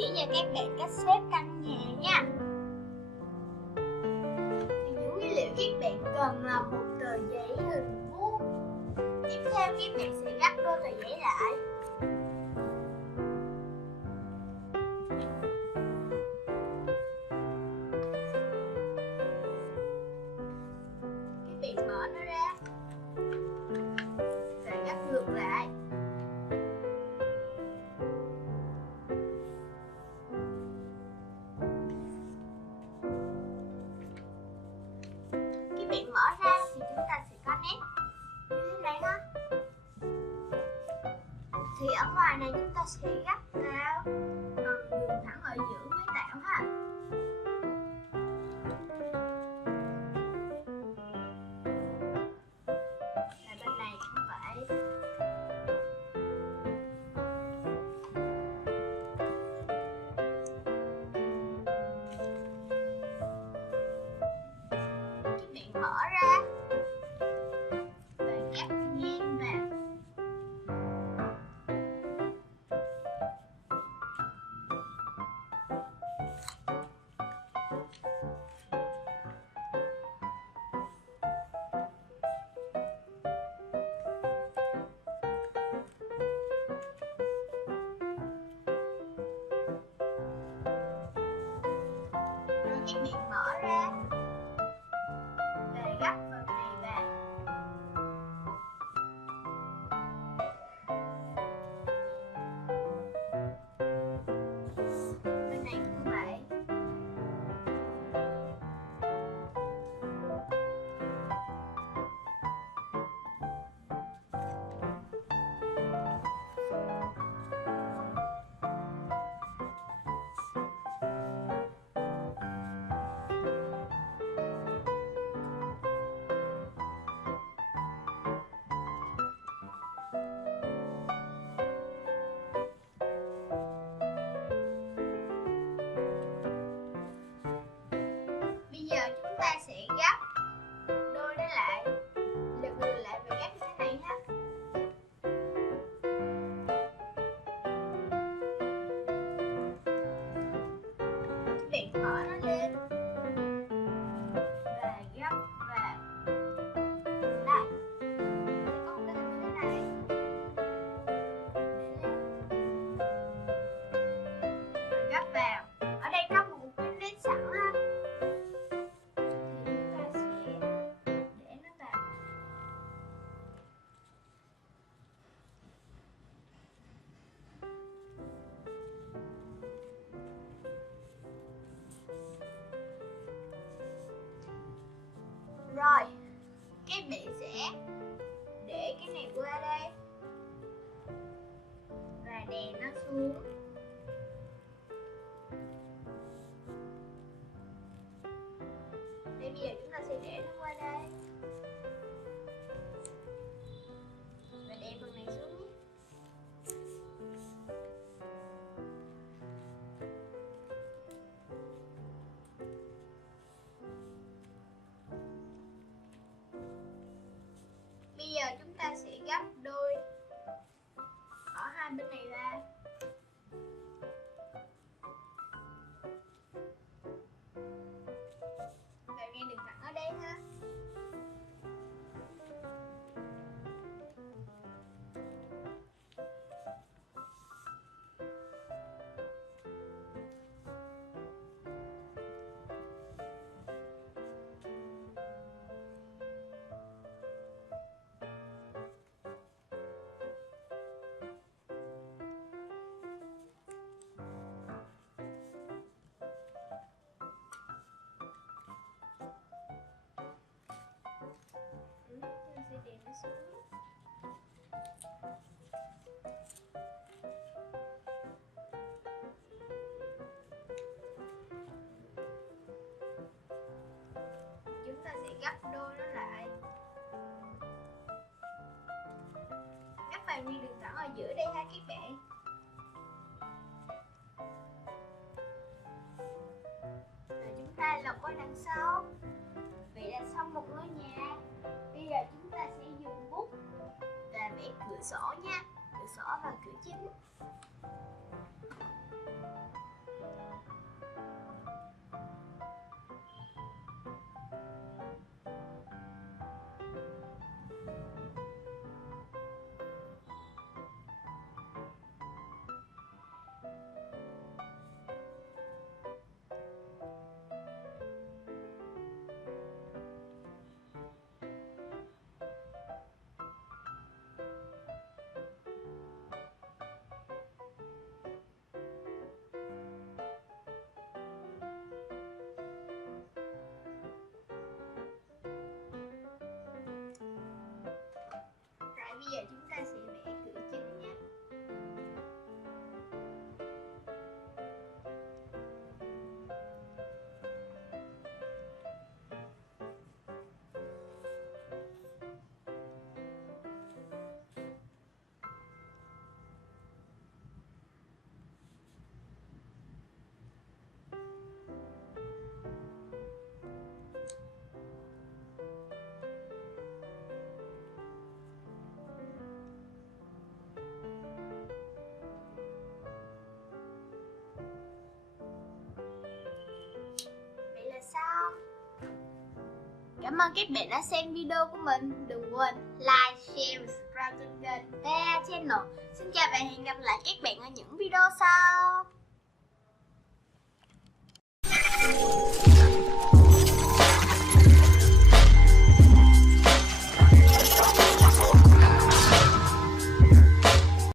chỉ cho các bạn cách xếp căn nhà nha. Những nguyên liệu các bạn cần là một tờ giấy hình vuông. Tiếp theo các bạn sẽ gấp đôi tờ giấy lại. Các bạn mở nó ra và gấp ngược lại. Các bạn mở ra thì chúng ta sẽ có nét như thế này ha. Thì ở ngoài này chúng ta sẽ gấp vào bằng đường thẳng ở giữa mới tạo ha. Và bên này cũng vậy. Các bạn mở ra và gấp ngang vào. Rồi các bạn mở ra và gấp phần này vào. Bên này cũng vậy. Bây giờ chúng ta sẽ gấp đôi nó lại, lật ngược lại và gấp như thế này ha. Các bạn mở nó lên và gấp vào. Đây, sẽ có một cái hình như thế này. Và gấp vào. Ở đây có một cái nét sẵn ha. Rồi, các bạn sẽ để cái này qua đây và đè nó xuống. Đây, bây giờ chúng ta sẽ để nó qua đây và đè phần này xuống nhé. Bây giờ chúng ta sẽ gấp đôi ở hai bên này ra. Và ngay đường thẳng ở đây ha. Chúng ta sẽ gấp đôi nó lại, gấp vào nguyên đường thẳng ở giữa đây ha các bạn. Rồi chúng ta lật qua đằng sau. Vậy là xong một ngôi nhà. Bây giờ chúng ta sẽ dùng bút và vẽ cửa sổ nha. Cửa sổ và cửa chính. Cảm ơn các bạn đã xem video của mình. Đừng quên like, share và subscribe kênh TEA Channel. Xin chào và hẹn gặp lại các bạn ở những video sau.